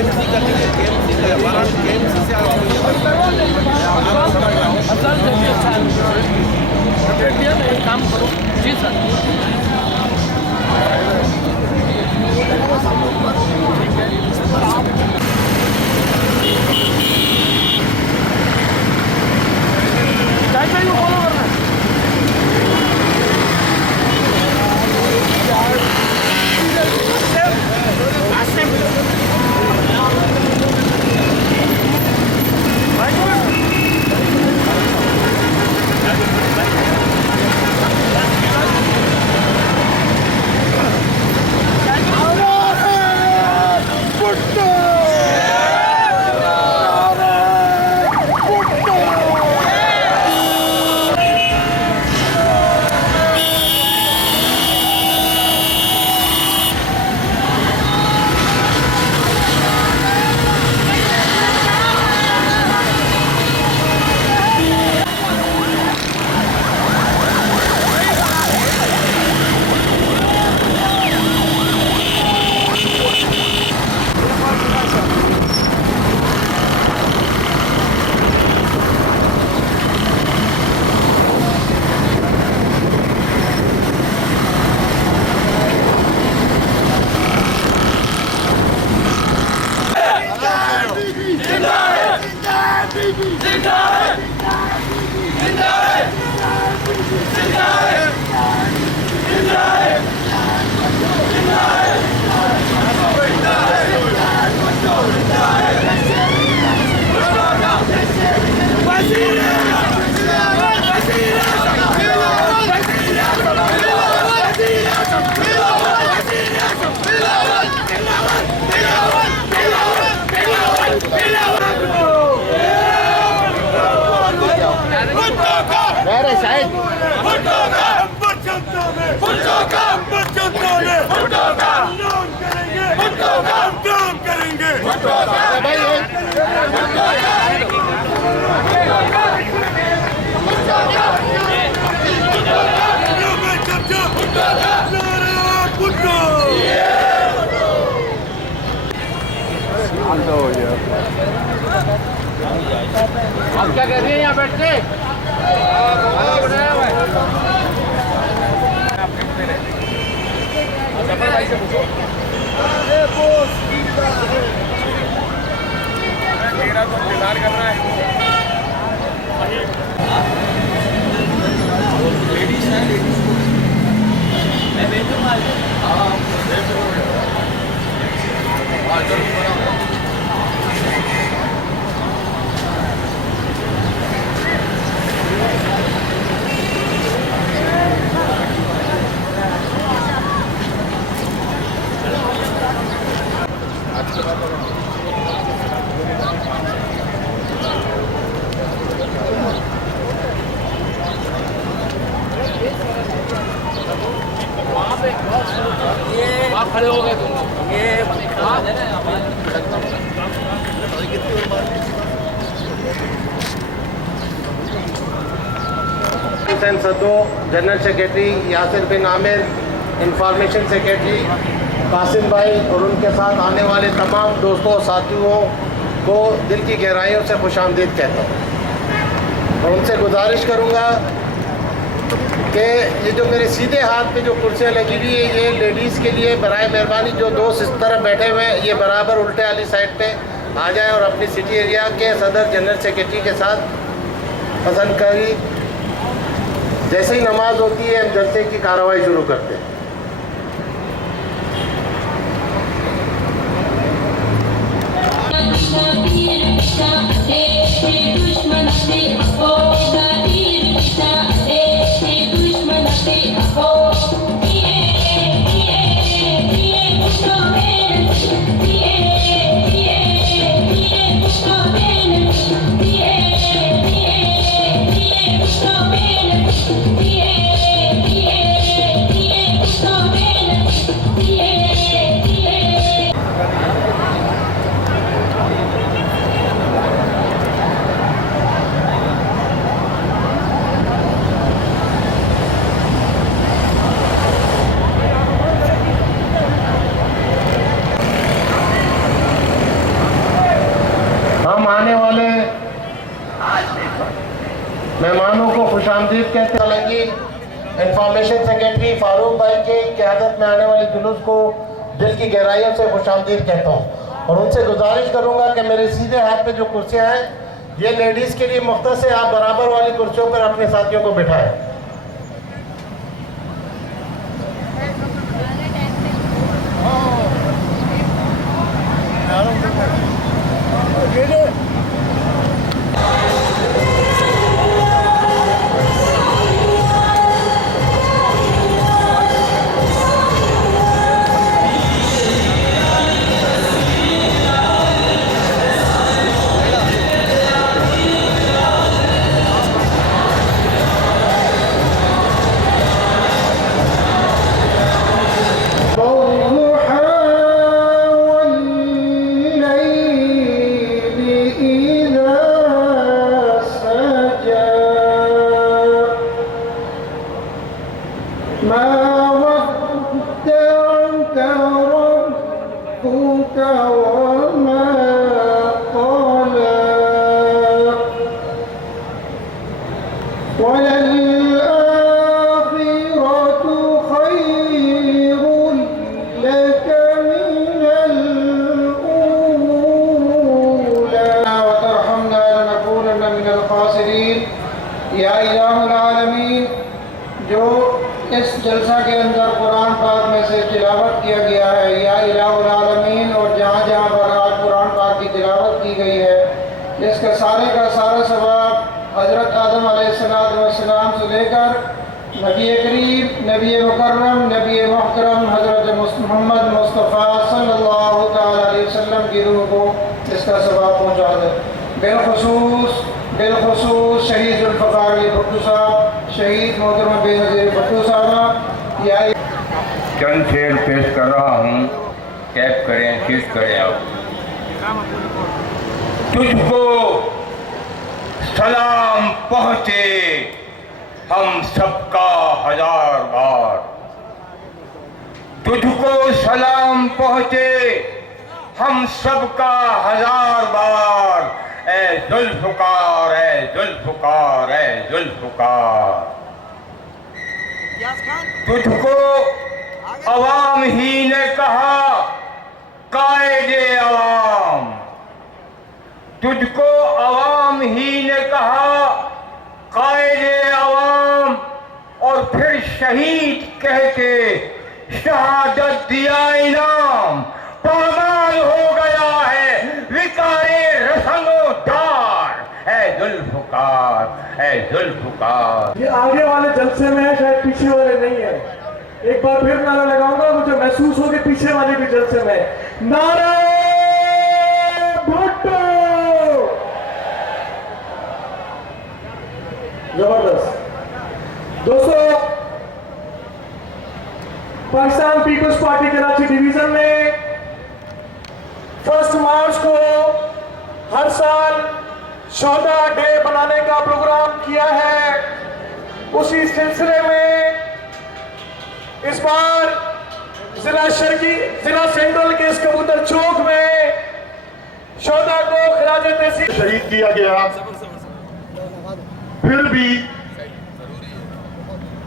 KMC करेंगे, KMC से Varanasi KMC से एक काम करो जी सर। आप क्या कर रही हैं यहाँ बैठ के? तेरा तो इंतजार कर रहा है। लेडीज है, लेडीज मैं भेजूंगा। हाँ आप खड़े हो गए तुम लोग। ये सदो जनरल सेक्रेटरी यासिर बिन आमिर, इंफॉर्मेशन सेक्रेटरी कासिम भाई और उनके साथ आने वाले तमाम दोस्तों साथियों को दिल की गहराइयों से खुशामदीद कहता हूँ। और उनसे गुजारिश करूँगा कि ये जो मेरे सीधे हाथ पे जो कुर्सियाँ लगी हुई है ये लेडीज़ के लिए बराए मेहरबानी जो दोस्त इस तरफ बैठे हुए हैं ये बराबर उल्टे वाली साइड पे आ जाएं और अपनी सिटी एरिया के सदर जनरल सेक्रेटरी के साथ पसंद करी। जैसे ही नमाज होती है हम जलसे की कार्रवाई शुरू करते हैं। खुशामदीद कहते चलेंगी। इंफॉर्मेशन सेक्रेटरी फारूक भाई की क़यादत में आने वाली जुलूस को दिल की गहराइयों से खुशामदीद कहता हूँ और उनसे गुजारिश करूँगा कि मेरे सीधे हाथ में जो कुर्सियाँ हैं ये लेडीज़ के लिए मुख्तस है, आप बराबर वाली कुर्सियों पर अपने साथियों को बिठाएं। या इलाहुल आलमीन, जो इस जलसा के अंदर कुरान पाक में से तिलावत किया गया है, या इलाहुल आलमीन, और जहाँ जहाँ पर आज कुरान पाक की तिलावत की गई है, इसका सारे का सारा सवाब हज़रत आदम अलैहिस्सलाम से लेकर नबी करीम, नबी मुकर्रम, नबी मुहतरम हज़रत मोहम्मद मुस्तफ़ा सल्लल्लाहु तआला अलैहि वसल्लम की रूह को इसका सवाब पहुँचा दे। बिलखुसूस शहीद जुल्फ़िकार अली भुट्टो साहब, शहीद मोहतरमा बेनज़ीर भुट्टो साहब, या चंद शेर पेश कर रहा हूँ, कैप करें, शीट करें आप। तुझको सलाम पहुँचे हम सबका हजार बार, तुझको सलाम पहुँचे हम सबका हजार बार, ऐ जुल्फ़िकार, ऐ जुल्फ़िकार, ऐ जुल्फ़िकार। तुझको अवाम ही ने कहा कायदे अवाम, तुझको अवाम ही ने कहा कायदे अवाम, और फिर शहीद कह के शहादत दिया इनाम। पामाल हो गया है विकारे रसमो दार, है जुल्फ़िकार, है जुल्फ़िकार। ये आगे वाले जलसे में है, शायद पीछे वाले नहीं है। एक बार फिर नारा लगाऊंगा, मुझे महसूस हो कि पीछे वाले भी जलसे में। नारा भुट्टो, जबरदस्त। दोस्तों, पाकिस्तान पीपल्स पार्टी कराची डिवीजन में 1 मार्च को हर साल शोहदा डे बनाने का प्रोग्राम किया है। उसी सिलसिले में इस बार जिला सेंट्रल के इस कबूतर चौक में शोहदा को खिराजे तहसीन शहीद किया गया। फिर भी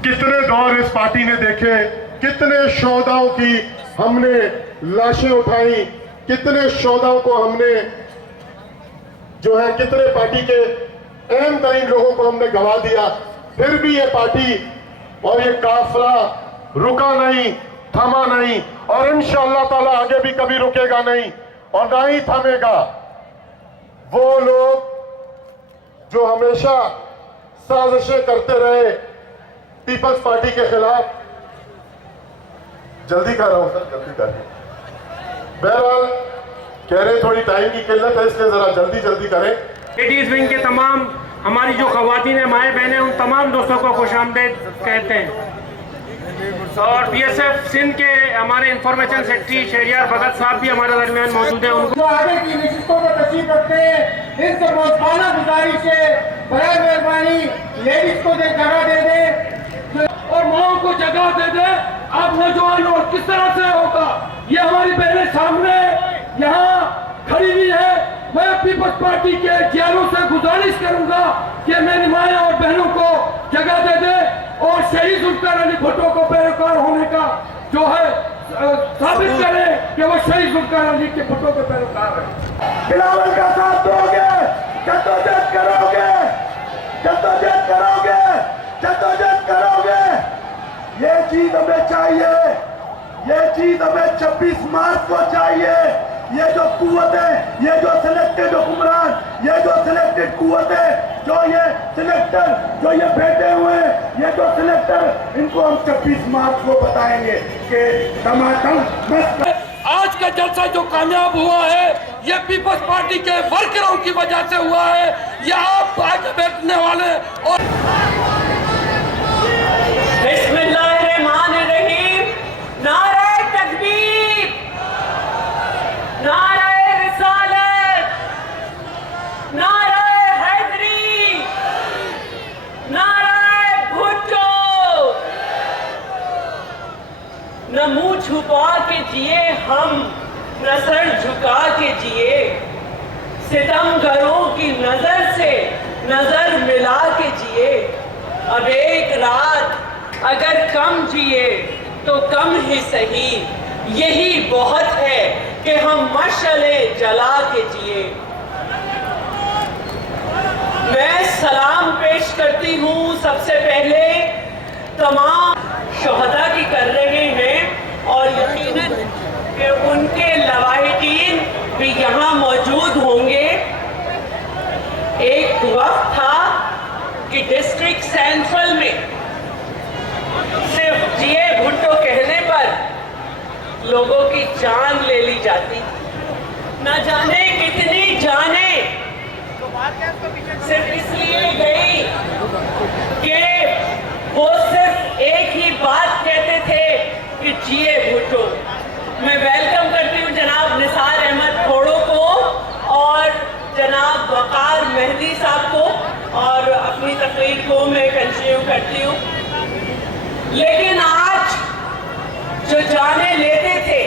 कितने दौर इस पार्टी ने देखे, कितने शोहदाओं की हमने लाशें उठाई, कितने शोहदाओं को हमने जो है कितने पार्टी के अहम तरीन लोगों को हमने गवा दिया। फिर भी ये पार्टी और ये काफिला रुका नहीं, थमा नहीं, और इंशाअल्लाह ताला आगे भी कभी रुकेगा नहीं और ना ही थमेगा। वो लोग जो हमेशा साजिशें करते रहे पीपल्स पार्टी के खिलाफ, जल्दी कर रहा हूं सर, जल्दी कर। बहरहाल कह रहे थोड़ी टाइम की किल्लत है, इसलिए जरा जल्दी करें। लेडीज विंग के तमाम हमारी जो खवातीन है, माएँ बहनें, उन तमाम दोस्तों को खुशामदीद कहते हैं। और बीएसएफ सिंध के हमारे इंफॉर्मेशन सेक्रेटरी शहरियार भगत साहब भी हमारे दरमियान मौजूद है। उनको आगे की नशिस्तों में तशरीफ रखते हैं, इनसे रोजाना गुजारिश है, बराए मेहरबानी लेडीज को जगह दे दे और माओ को जगह दे दे। आप नौजवान और किस तरह से होगा, ये हमारी बहनें सामने यहाँ खड़ी हुई है। मैं पीपल्स पार्टी के जेलों से गुजारिश करूंगा कि मेरी माएं और बहनों को जगह दे दे और शहीद जुल्फिकार अली भुट्टो को पैरोकार होने का जो है साबित करें कि वो शहीद जुल्फिकार अली के भुट्टो के पैरोकार है। बिलावल का साथ दोगे, जद्दोजहद करोगे, जद्दोजहद करोगे, जद्दोजहद करोगे। ये चीज हमें चाहिए, ये चीज हमें 26 मार्च को चाहिए। ये जो कुव्वत है, ये जो सिलेक्टेड हुक्मरान, ये जो सिलेक्टेड कुव्वत है, जो ये सिलेक्टर, जो ये बैठे हुए हैं, ये जो सिलेक्टर, इनको हम 26 मार्च को बताएंगे कि टमाटर बस। आज का जलसा जो कामयाब हुआ है ये पीपल्स पार्टी के वर्करों की वजह से हुआ है। ये आप आगे बैठने वाले और बिस्मिल्लाहिर्रहमानिर्रहीम, नारे तकबीर, नारे रिसालत, नारे हैदरी, नारे भुट्टो। न मुंह छुपा के जिए हम, न सर झुका के जिए, सितमगरों की नजर से नजर मिला के जिए। अब एक रात अगर कम जिए तो कम ही सही, यही बहुत है कि हम मशअले जला के जिए। मैं सलाम पेश करती हूँ सबसे पहले तमाम शोहदा की कर रहे हैं और यकीनन कि उनके लवाहिकीन भी यहाँ मौजूद होंगे। एक वक्त था कि डिस्ट्रिक्ट सेंट्रल में सिर्फ जीए भुट्टो कहने पर लोगों की जान ले ली जाती। न जाने कितनी जाने सिर्फ इसलिए गई कि वो सिर्फ एक ही बात कहते थे कि जीए भुट्टो। मैं वेलकम करती हूँ जनाब निसार अहमद खोड़ो को और जनाब वकार मेहदी साहब को और अपनी तकरीर को मैं कंटिन्यू करती हूँ। लेकिन आज जो जाने लेते थे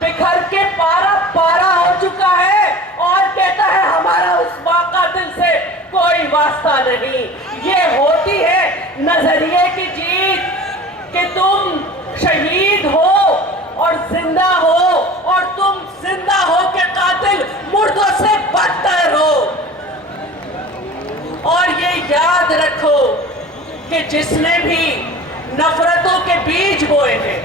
बिखर के पारा पारा हो चुका है और कहता है हमारा उस कातिल से कोई वास्ता नहीं। ये होती है नजरिए की जीत कि तुम शहीद हो और जिंदा हो और तुम जिंदा हो के कातिल मुर्दों से बदतर हो। और ये याद रखो कि जिसने भी नफरतों के बीज बोए हैं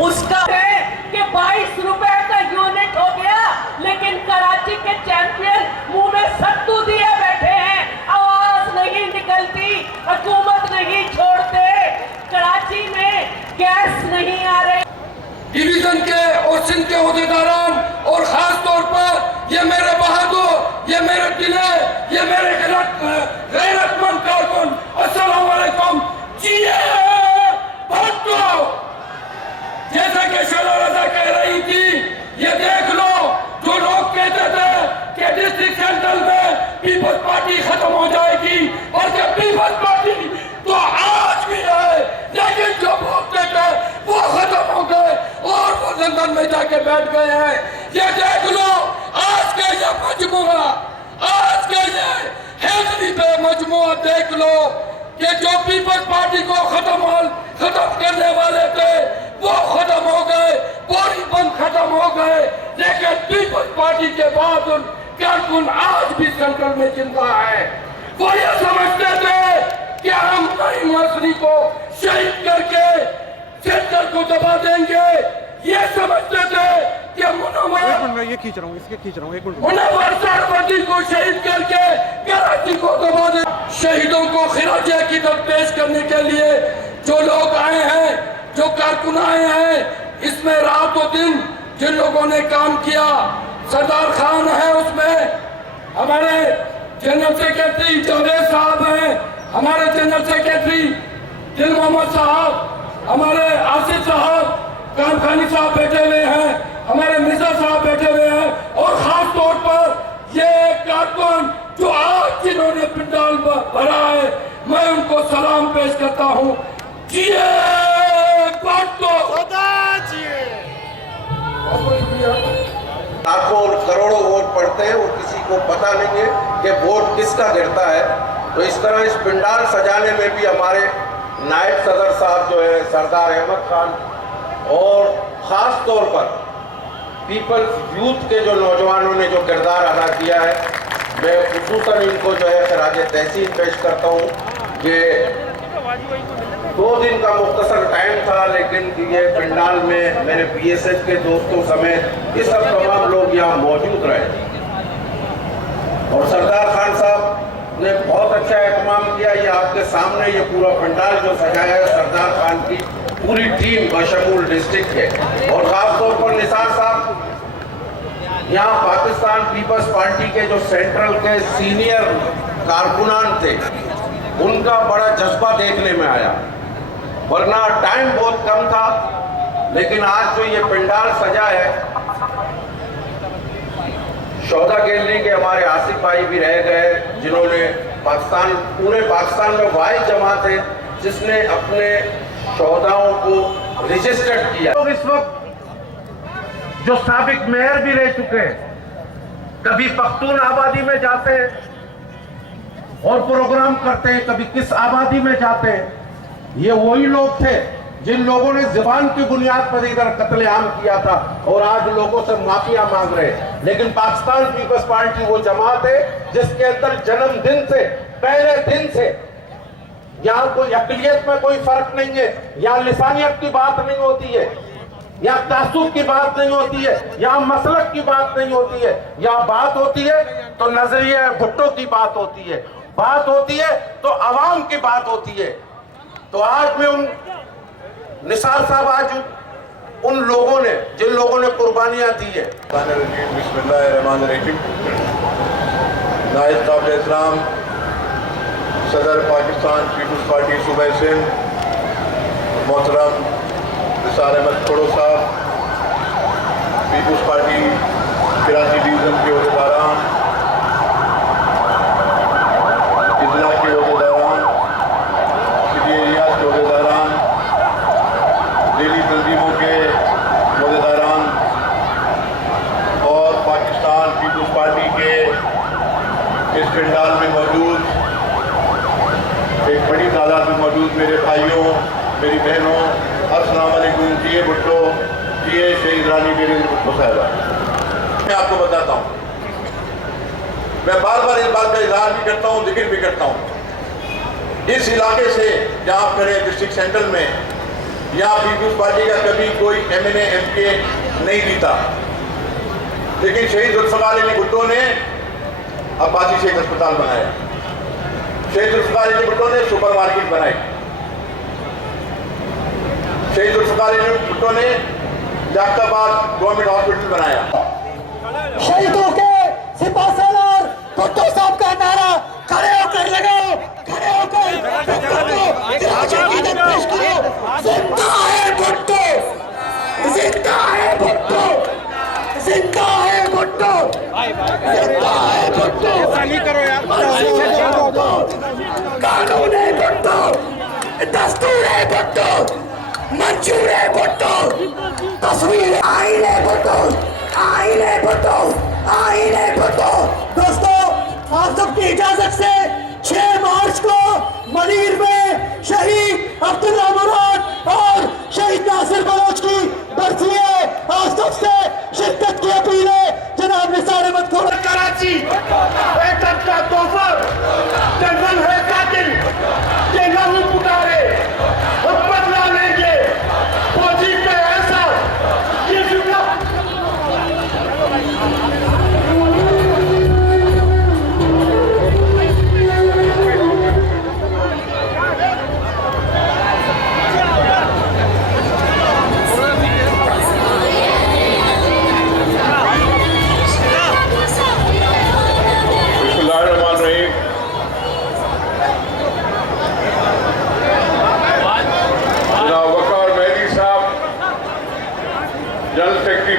उसका है कि 22 रुपए का यूनिट हो गया, लेकिन कराची के चैंपियन मुंह में सत्तू दिए बैठे हैं। आवाज नहीं निकलती, हुकूमत नहीं छोड़ते, कराची में गैस नहीं आ रही। डिवीजन के और सिंध के अहदेदारान और खास तौर पर ये मेरे बहादुर, ये मेरे दिले, ये मेरे गैरतमंद कारकुन, अस्सलाम वालेकुम। जीए भुट्टो। जैसा कि शोला रजा कह रही थी, ये देख लो जो लोग कहते थे कि डिस्ट्रिक्ट सेंट्रल में पीपल्स पार्टी खत्म हो जाएगी और जब पीपल्स पार्टी तो आज भी है, लेकिन जो बोलते थे वो खत्म हो गए और वो लंदन में जाके बैठ गए हैं। ये देख लो आज के ये मजमुआ, आज के ये हैदरी पे मजमुआ देख लो कि जो पीपल्स पार्टी को खत्म करने वाले थे वो खत्म हो गए, पूरी बंद खत्म हो गए। लेकिन पीपल्स पार्टी के बाद उन कारकुन आज भी सेंट्रल में जिंदा है। वो ये समझते थे कि हम नई मसली को शहीद करके सेंटर को दबा देंगे। ये समझते थे कि मुनव्वर सरवती को शहीद करके कराची को दबा दे। शहीदों को खिराज अकीदत पेश करने के लिए जो लोग आए हैं, जो कारकुन आए हैं, इसमें रात और दिन जिन लोगों ने काम किया, सरदार खान है उसमें, हमारे जनरल सेक्रेटरी जावेद साहब हैं, हमारे जनरल सेक्रेटरी दिल मोहम्मद साहब, हमारे आसिफ साहब, कामखानी साहब बैठे हुए हैं, हमारे मिर्जा साहब बैठे हुए हैं और खास तौर पर ये कारकुन जो आज जिन्होंने पिंडाल भरा है, मैं उनको सलाम पेश करता हूँ। जिए भुट्टो। लाखों करोड़ों वोट पड़ते हैं, वो किसी को पता नहीं है कि वोट किसका गिरता है। तो इस तरह इस पंडाल सजाने में भी हमारे नायब सदर साहब जो है सरदार अहमद खान, और ख़ास तौर पर पीपल्स यूथ के जो नौजवानों ने जो किरदार अदा किया है, मैं खुसूसन इनको जो है खराज तहसीन पेश करता हूँ। ये 2 दिन का मुख्तसर टाइम था, लेकिन ये पंडाल में मेरे बीएसएफ के दोस्तों समेत ये सब तमाम लोग यहाँ मौजूद रहे, और सरदार खान साहब ने बहुत अच्छा एहतमाम किया। ये आपके सामने ये पूरा पंडाल जो सजाया है सरदार खान की पूरी टीम बशमूल डिस्ट्रिक्ट है, और ख़ास तौर पर निसार साहब यहाँ पाकिस्तान पीपल्स पार्टी के जो सेंट्रल के सीनियर कारकुनान थे, उनका बड़ा जज्बा देखने में आया, वरना टाइम बहुत कम था। लेकिन आज जो ये पंडाल सजा है, शौदा गैलरी के हमारे आसिफ भाई भी रह गए, जिन्होंने पाकिस्तान, पूरे पाकिस्तान में वाहिद जमात है जिसने अपने शौदाओं को रजिस्टर्ड किया। लोग इस वक्त जो साबिक मेयर भी रह चुके हैं, कभी पख्तून आबादी में जाते हैं और प्रोग्राम करते हैं, कभी किस आबादी में जाते हैं, ये वही लोग थे जिन लोगों ने जुबान की बुनियाद पर इधर कत्लेआम किया था और आज लोगों से माफिया मांग रहे हैं। लेकिन पाकिस्तान पीपल्स पार्टी वो जमात है जिसके अंदर जन्मदिन से, पहले दिन से, यहाँ कोई अकलियत में कोई फर्क नहीं है, यहाँ लिसानियत की बात नहीं होती है, यहाँ तासुब की बात नहीं होती है, यहाँ मसलक की बात नहीं होती है। यहाँ बात होती है तो नजरिया भुट्टो की बात होती है, बात होती है तो अवाम की बात होती है। तो आज मैं उन निसार साहब, आज उन लोगों ने जिन लोगों ने कुर्बानियां दी है, बिस्मिल्लाहिर्रहमानिर्रहीम, नायब काबिल इस्लाम सदर पाकिस्तान पीपल्स पार्टी सूबा सिंध मोहतरम निसार अहमद खोड़ो साहब, पीपल्स पार्टी कराची डिवीज़न के अहदेदारान, इजला के अहदेदारान, सिटी एरिया के अहदेदारान, दिल्ली तंजीमों के अहदेदारान और पाकिस्तान पीपल्स पार्टी के इस पंडाल में मौजूद एक बड़ी तादाद में मौजूद मेरे भाइयों, मेरी बहनों, अस्सलाम वालेकुम। जिए भुट्टो, जिए शहीद रानी बेनज़ीर भुट्टो साहिबा। मैं आपको बताता हूँ, मैं बार बार इस बात का इजहार भी करता हूँ, जिक्र भी करता हूँ। इस इलाके से जहाँ खड़े डिस्ट्रिक्ट सेंट्रल में, यहाँ पीपल्स पार्टी का कभी कोई MNA MK नहीं जीता, लेकिन शहीद जुल्फ़िकार अली भुट्टो ने अब्बासी शेख अस्पताल बनाया, शहीद जुल्फ़िकार अली भुट्टो ने सुपर मार्केट बनाई, शहीद जुल्फ़िकार अली भुट्टो ने जाफ्ताबाद गवर्नमेंट हॉस्पिटल बनाया। शहीदों के सिपह सालार भुट्टो साहब का नारा खड़े होकर लगाओ, खड़े होकर पेश करो। जिंदा है भुट्टो, जिंदा है भुट्टो, जिंदा है भुट्टो, जिंदा है भुट्टो। कानून है भुट्टो, दस्तूर है भुट्टो, मंजूर है भुट्टो, तस्वीर आईन है भुट्टो, आईन है भुट्टो, आईन है भुट्टो। दोस्तों, आप सबकी इजाजत से 6 मार्च को मनीर में शहीद अब्दुल्ला मुराद और शहीद नासिर बलोच की बरसी है। आप सबसे शिरकत की अपील है। जनाब निसार अहमद खोड़ो, कराची बेहतर का तोहफा, जंगल है कातिल, ये लहू पुकारे, बदला लेंगे फौजी पे ऐसा, ये जुमला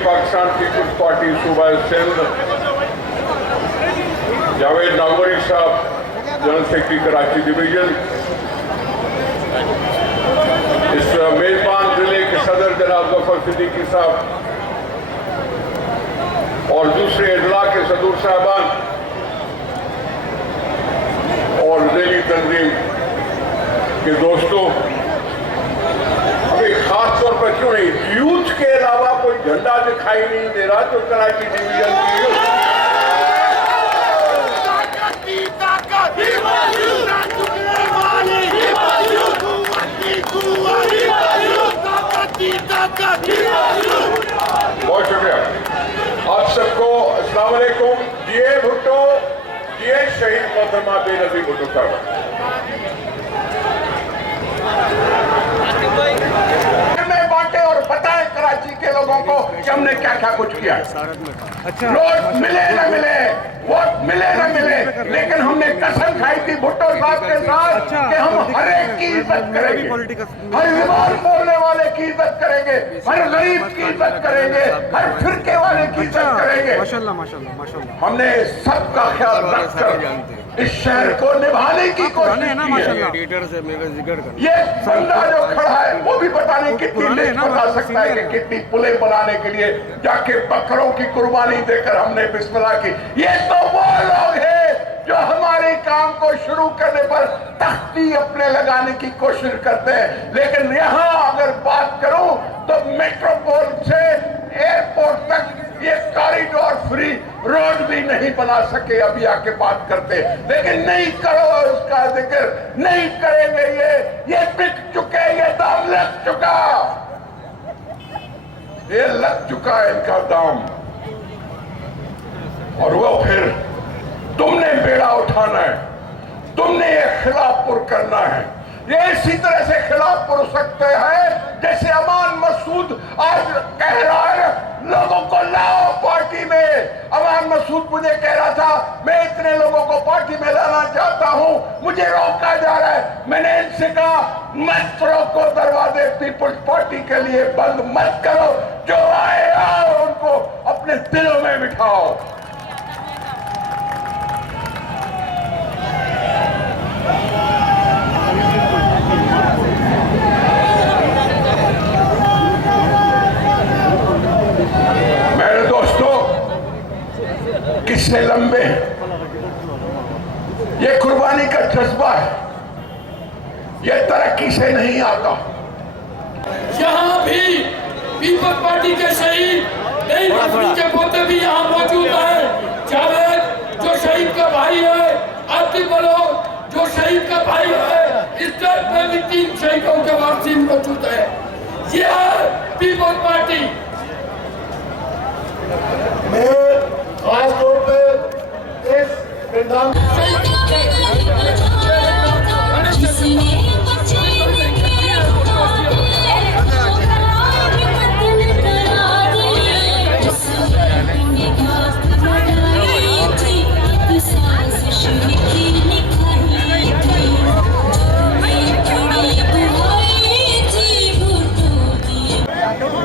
पाकिस्तान पीपल्स पार्टी सूबा सिंध, जावेद नागौरी साहब जनरल सेक्रेटरी कराची डिवीजन, इस मेजबान जिले के सदर जनाब जफर सिद्दीकी साहब, और दूसरे अजला के सदूर साहबान और ज़ेली तंजीम के दोस्तों, अभी खास तौर पर क्यों नहीं, यूथ के अलावा कोई झंडा दिखाई नहीं दे रहा जो कराची डिवीजन की बहुत शुक्रिया आप सबको। अस्सलाम वालेकुम। जीए भुट्टो, जीए शहीद मोहतरमा बेनज़ीर भुट्टो साहब। में बांटे और बताएं कराची के लोगों को कि हमने क्या क्या कुछ किया। वोट मिले न मिले, वोट मिले न मिले, लेकिन हमने कसम खाई थी भुट्टो साहब के साथ कि हम हर एक की इज्जत करेंगे, हर ईमान बोलने वाले की इज्जत करेंगे, हर गरीब की इज्जत करेंगे, हर फिरके वाले की इज्जत करेंगे। माशाल्लाह माशाल्लाह माशाल्लाह। हमने सबका ख्याल रखकर इस शहर को निभाने की कोशिश की है। ये बंदा जो खड़ा है वो भी पता नहीं कितनी लेट बता सकता है कि कितनी पुलें बनाने के लिए जाके बकरों की कुर्बानी देकर हमने बिस्मिल्लाह की। ये तो वो लोग हैं जो हमारे काम को शुरू करने पर तख्ती अपने लगाने की कोशिश करते हैं। लेकिन यहाँ अगर बात करूं तो मेट्रोपोल से एयरपोर्ट तक ये कॉरिडोर फ्री रोड भी नहीं बना सके, अभी आके बात करते, लेकिन नहीं करो उसका जिक्र, नहीं करेंगे। ये बिक चुके, ये दाम लग चुका, ये लग चुका है इनका दाम। और वो फिर तुमने बेड़ा उठाना है, तुमने ये खिलाफपुर करना है। ये इसी तरह से खिलाफपुर हो सकते हैं जैसे अमान मसूद आज कह रहा है लोगों को लाओ पार्टी में। अमान मसूद मुझे कह रहा था मैं इतने लोगों को पार्टी में लाना चाहता हूं, मुझे रोका जा रहा है। मैंने इनसे कहा मत रोको, दरवाजे पीपुल्स पार्टी के लिए बंद मत करो, जो आए आओ, उनको अपने दिलों में बिठाओ। मेरे दोस्तों, किससे लंबे, ये कुर्बानी का जज्बा है, ये तरक्की से नहीं आता। यहाँ भी पीपल्स पार्टी के शहीद नईम अजमी के पोते भी यहाँ मौजूद हैं। जावेद जो शहीद का भाई है, आतिफ बलोच जो शहीद का भाई है, इस तरह में भी 3 शहीदों के वारसी मौजूद है। ये है पीपल्स पार्टी। मैं खास तौर पे इस मैदान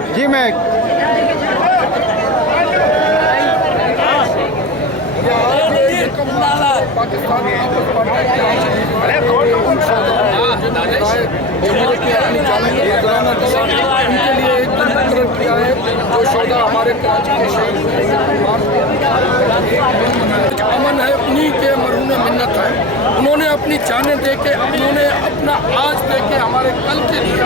जी मैं हमारे अमन है, उन्हीं के मरहूम मिन्नत है। उन्होंने अपनी जानें दे के, उन्होंने अपना आज दे के हमारे कल के लिए,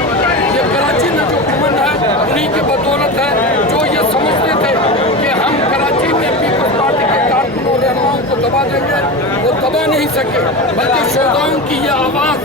ये कराची में जो अमन है उन्हीं की बदौलत है। जो ये समझते थे कि हम कराची में पीपल्स पार्टी के कारकुनों और रहनुमाओं को दबा देंगे, वो दबा नहीं सके, बल्कि शोधाओं की ये आवाज़,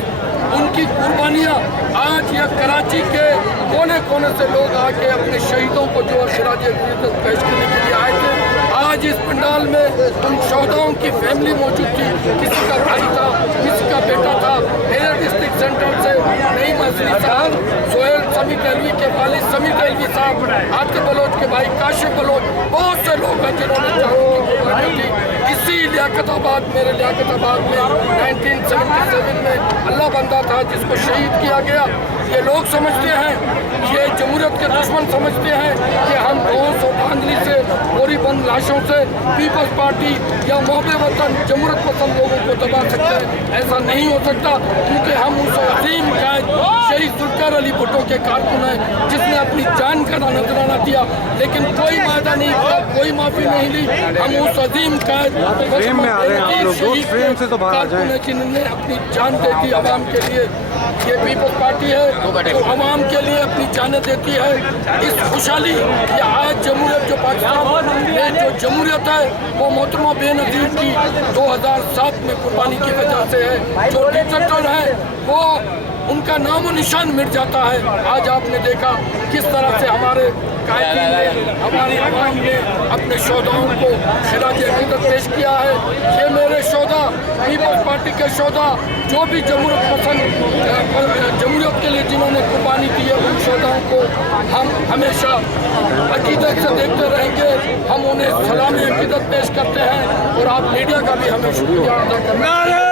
उनकी कुर्बानियाँ, आज ये कराची के कोने कोने से लोग आके अपने शहीदों को जो खिराज अक़ीदत पेश करने के लिए आए थे। आज इस पंडाल में उन शहीदों की फैमिली मौजूद थी, किसी का भाई था, किसी का बेटा था। मेरे डिस्ट्रिक्ट सेंटर से नईम अजमी साहब, सोहेल समी दहलवी के वालिद समी दहलवी साहब, आतिफ बलोच के भाई काशिफ बलोच, बहुत से लोग हैं जिन्होंने जान की इसी लियाकताबाद, मेरे लियाकताबाद में 1977 में अल्लाह बंदा था जिसको शहीद किया गया। ये लोग समझते हैं, ये जमहूरियत के दुश्मन समझते हैं कि हम 200 धांधली से पूरी बंद लाशों से पीपल्स पार्टी या मोहब्बे वतन जमहूरियत पसंद लोगों को दबा सकते हैं। ऐसा नहीं हो सकता, क्योंकि हम उस अजीम कायद शहीद जुल्फ़िकार अली भुट्टो के कारकुन हैं जिसने अपनी जान का नजराना दिया, लेकिन कोई वादा नहीं किया, कोई माफी नहीं ली। हम उस अजीम कायद कारकुन है जिन्होंने अपनी जान दे दी आवाम के लिए। ये पीपल्स पार्टी है जो आवाम के लिए अपनी जानें देती है। इस खुशहाली या आज जमहूरियत जो पाकिस्तान में जो जमहूरियत है वो मोहतरमा बेनज़ीर की 2007 में कुर्बानी की वजह से है। जो डिक्टेटर है वो उनका नामो निशान मिट जाता है। आज आपने देखा किस तरह से हमारे कायदीन ने, हमारी आवाम ने अपने शोधाओं को खिराज अकीदत पेश किया है। ये मेरे शोधा, पीपल्स पार्टी के शोधा, जो भी जमहूरियत पसंद जमहूरियत के लिए जिन्होंने कुर्बानी दी है, उन शोधाओं को हम हमेशा अकीदत से देखते रहेंगे। हम उन्हें सलामी अकीदत पेश करते हैं और आप मीडिया का भी हमें शुक्रिया अदा करना है।